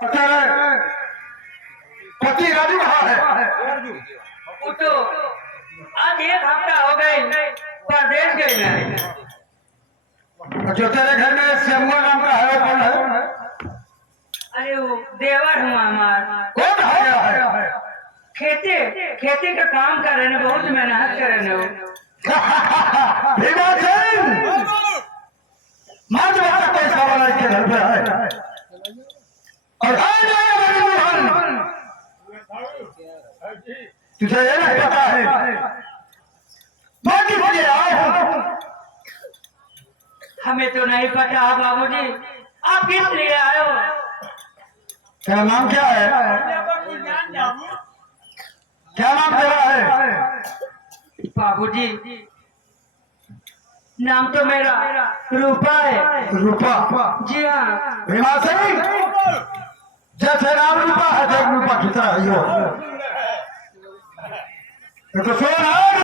पति राजू कहाँ है? वो तो आज 1 हफ्ता हो गए परदेश गए हैं। जो तेरे घर में श्यामुआ नाम का है वो कौन है? अरे वो देवर हुआ हमार। कौन है? खेती का काम कर रहे हैं, बहुत मेहनत कर रहे हैं वो। भीमा सिंह माँ तुम्हारा पैसा वाला इसके घर पे है और तुझे ये नहीं पता है मैं किस लिए आया हूँ? हमें तो नहीं पता बाबूजी, आप किस लिए आए हो? तेरा नाम क्या है? क्या नाम तेरा है? बाबूजी नाम तो मेरा रूपा है। रूपा? जी हाँ। भीमा सिंह जैसे राम रूपा है देख रूपा की तरह ही हो। ये तो सुन